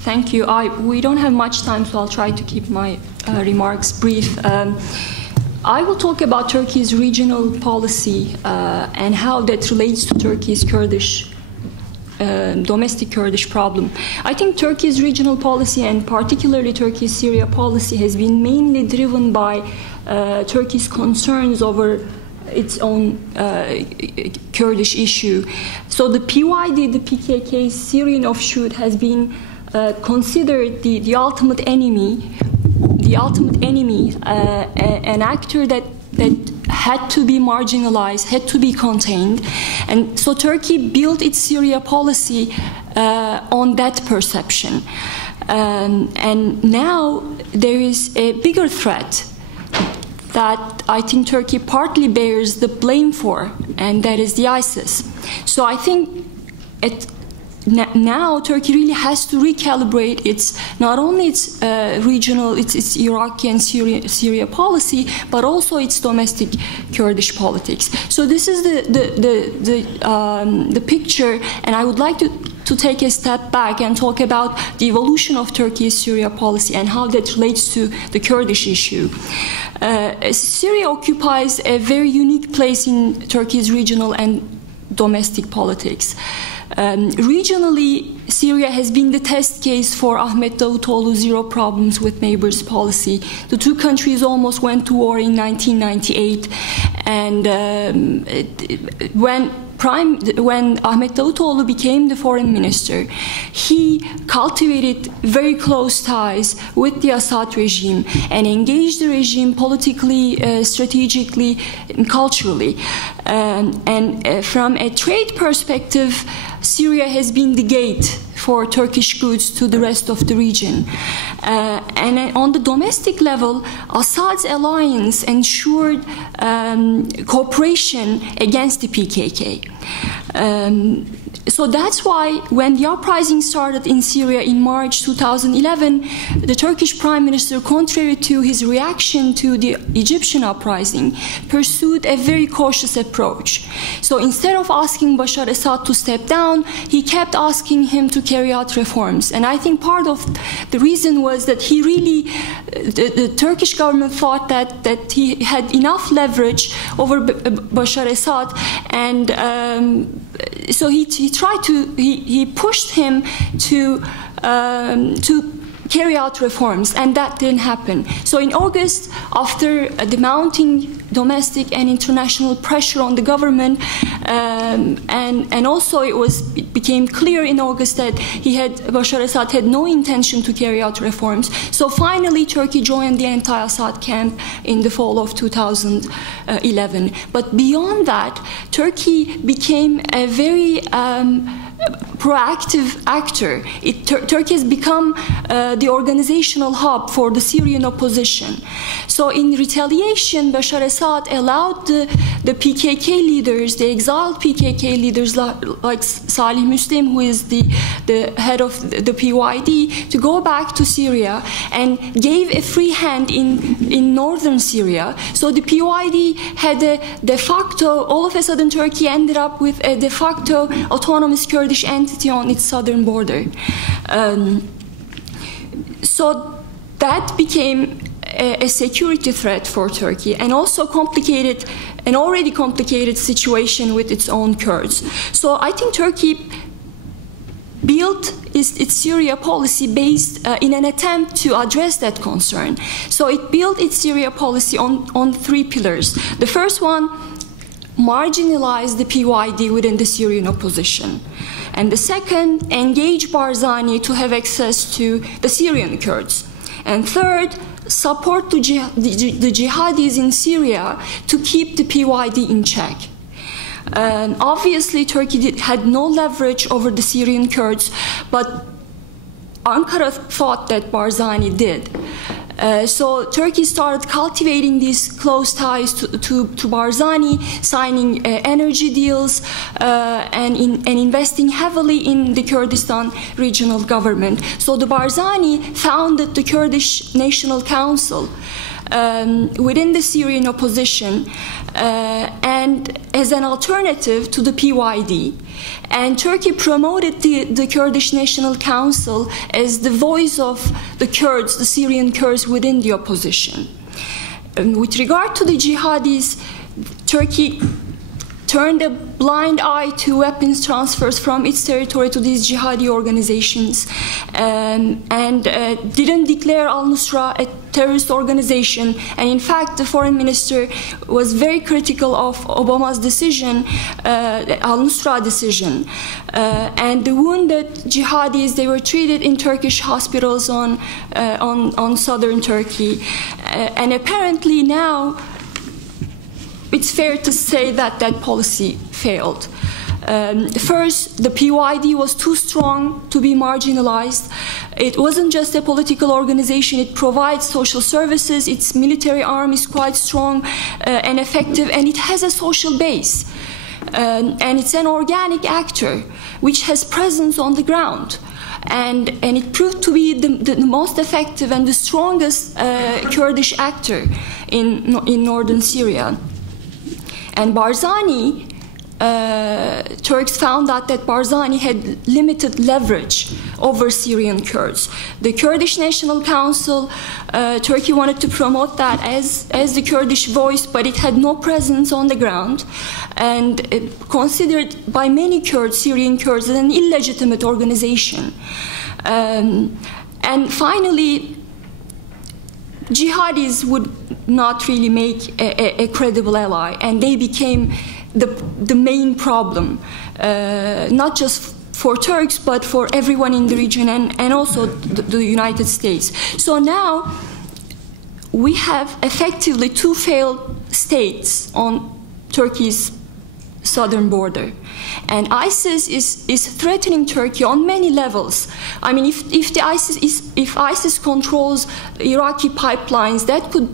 Thank you. We don't have much time, so I'll try to keep my remarks brief. I will talk about Turkey's regional policy and how that relates to Turkey's Kurdish, domestic Kurdish problem. I think Turkey's regional policy, and particularly Turkey's Syria policy, has been mainly driven by Turkey's concerns over its own Kurdish issue. So the PYD, the PKK Syrian offshoot, has been considered the ultimate enemy, an actor that had to be marginalized, had to be contained. And so Turkey built its Syria policy on that perception. And now there is a bigger threat that I think Turkey partly bears the blame for, and that is the ISIS. So I think now Turkey really has to recalibrate not only its regional, its Iraqi and Syria policy, but also its domestic Kurdish politics. So this is the picture, and I would like to take a step back and talk about the evolution of Turkey's Syria policy and how that relates to the Kurdish issue. Syria occupies a very unique place in Turkey's regional and domestic politics. Regionally, Syria has been the test case for Ahmet Davutoğlu's zero problems with neighbors policy. The two countries almost went to war in 1998, and when Ahmet Davutoğlu became the foreign minister, he cultivated very close ties with the Assad regime and engaged the regime politically, strategically, and culturally. From a trade perspective, Syria has been the gate for Turkish goods to the rest of the region. And on the domestic level, Assad's alliance ensured cooperation against the PKK. So that's why when the uprising started in Syria in March 2011, the Turkish Prime Minister, contrary to his reaction to the Egyptian uprising, pursued a very cautious approach. So instead of asking Bashar Assad to step down, he kept asking him to carry out reforms. And I think part of the reason was that he really, the Turkish government thought that he had enough leverage over Bashar Assad, and so he pushed him to carry out reforms, and that didn't happen. So in August, after the mounting domestic and international pressure on the government, and also it became clear in August that Bashar Assad had no intention to carry out reforms. So finally, Turkey joined the anti-Assad camp in the fall of 2011. But beyond that, Turkey became a very proactive actor. Turkey has become the organizational hub for the Syrian opposition. So in retaliation, Bashar Assad allowed the PKK leaders, the exiled PKK leaders like Salih Muslim, who is the head of the PYD, to go back to Syria and gave a free hand in northern Syria. So the PYD had a de facto, all of a sudden Turkey ended up with a de facto autonomous Kurdish entity on its southern border. So that became a security threat for Turkey, and also complicated an already complicated situation with its own Kurds. So I think Turkey built its Syria policy based in an attempt to address that concern. So it built its Syria policy on three pillars. The first one, marginalize the PYD within the Syrian opposition. And the second, engage Barzani to have access to the Syrian Kurds. And third, support the jihadis in Syria to keep the PYD in check. Obviously, Turkey had no leverage over the Syrian Kurds, but Ankara thought that Barzani did. So Turkey started cultivating these close ties to Barzani, signing energy deals and investing heavily in the Kurdistan regional government. So the Barzani founded the Kurdish National Council within the Syrian opposition, and as an alternative to the PYD. And Turkey promoted the Kurdish National Council as the voice of the Kurds, the Syrian Kurds within the opposition. With regard to the jihadis, Turkey turned a blind eye to weapons transfers from its territory to these jihadi organizations, and didn't declare al-Nusra a terrorist organization. And in fact, the foreign minister was very critical of Obama's decision, al-Nusra decision. And the wounded jihadis, they were treated in Turkish hospitals on southern Turkey. And apparently now, it's fair to say that that policy failed. First, the PYD was too strong to be marginalized. It wasn't just a political organization, it provides social services, its military arm is quite strong and effective, and it has a social base. And it's an organic actor which has presence on the ground. And it proved to be the most effective and the strongest Kurdish actor in northern Syria. And Barzani, Turks found out that Barzani had limited leverage over Syrian Kurds. The Kurdish National Council, Turkey wanted to promote that as the Kurdish voice, but it had no presence on the ground, and considered by many Kurds, Syrian Kurds, as an illegitimate organization. And finally, jihadis would not really make a credible ally, and they became the main problem, not just for Turks, but for everyone in the region and also the United States. So now we have effectively two failed states on Turkey's southern border. And ISIS is threatening Turkey on many levels. I mean, if ISIS controls Iraqi pipelines, that could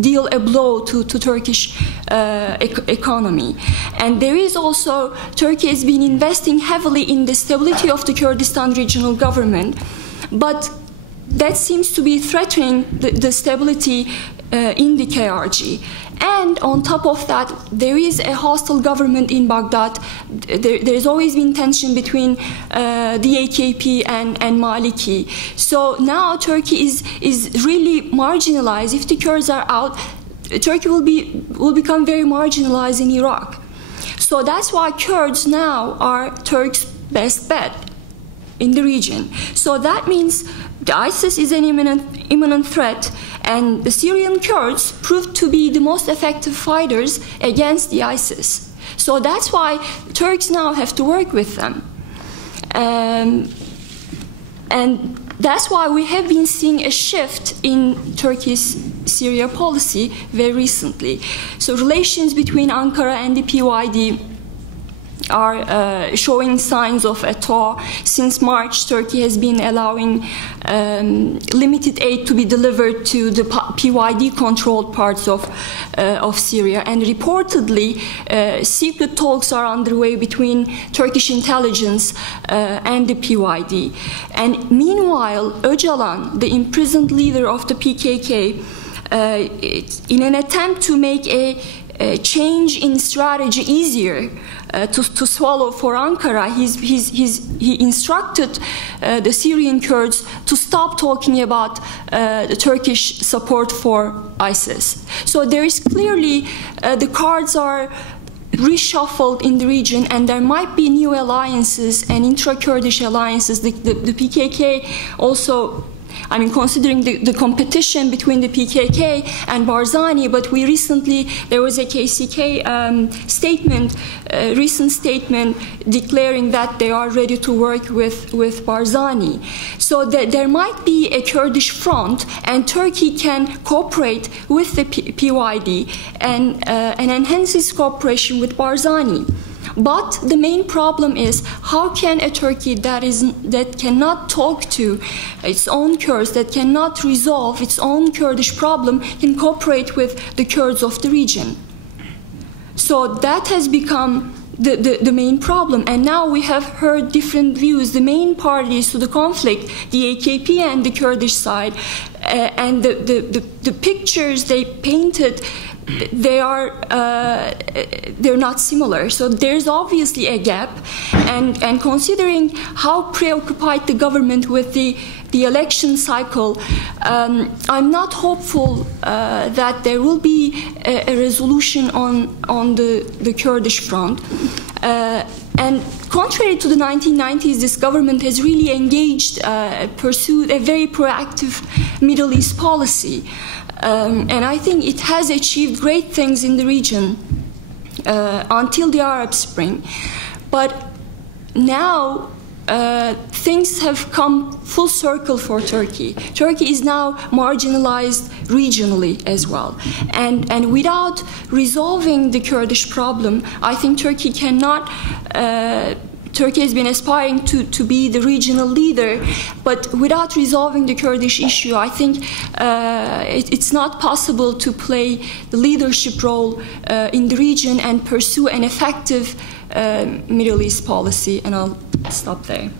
deal a blow to Turkish economy. And there is also, Turkey has been investing heavily in the stability of the Kurdistan regional government, but that seems to be threatening the stability in the KRG. And on top of that, there is a hostile government in Baghdad. There's always been tension between the AKP and Maliki. So now Turkey is really marginalized. If the Kurds are out, Turkey will become very marginalized in Iraq. So that's why Kurds now are Turk's best bet in the region. So that means the ISIS is an imminent threat, and the Syrian Kurds proved to be the most effective fighters against the ISIS. So that's why Turks now have to work with them. And that's why we have been seeing a shift in Turkey's Syria policy very recently. So relations between Ankara and the PYD are showing signs of a thaw. Since March, Turkey has been allowing limited aid to be delivered to the PYD-controlled parts of Syria, and reportedly secret talks are underway between Turkish intelligence and the PYD. And meanwhile, Öcalan, the imprisoned leader of the PKK, in an attempt to make a change in strategy easier to swallow for Ankara, he instructed the Syrian Kurds to stop talking about the Turkish support for ISIS. So there is clearly, the cards are reshuffled in the region, and there might be new alliances and intra-Kurdish alliances. The PKK also, I mean, considering the competition between the PKK and Barzani, but there was a KCK statement, recent statement declaring that they are ready to work with Barzani. So that there might be a Kurdish front, and Turkey can cooperate with the PYD and enhance its cooperation with Barzani. But the main problem is, how can a Turkey that cannot talk to its own Kurds, that cannot resolve its own Kurdish problem, can cooperate with the Kurds of the region? So that has become the main problem. And now we have heard different views. The main parties to the conflict, the AKP and the Kurdish side, and the pictures they painted they're not similar. So there's obviously a gap, and considering how preoccupied the government with the election cycle, I'm not hopeful that there will be a resolution on the Kurdish front. And contrary to the 1990s, this government has really engaged, pursued a very proactive Middle East policy. And I think it has achieved great things in the region until the Arab Spring. But now things have come full circle for Turkey. Turkey is now marginalized regionally as well. And without resolving the Kurdish problem, I think Turkey cannot. Turkey has been aspiring to be the regional leader, but without resolving the Kurdish issue, I think it's not possible to play the leadership role in the region and pursue an effective Middle East policy. And I'll stop there.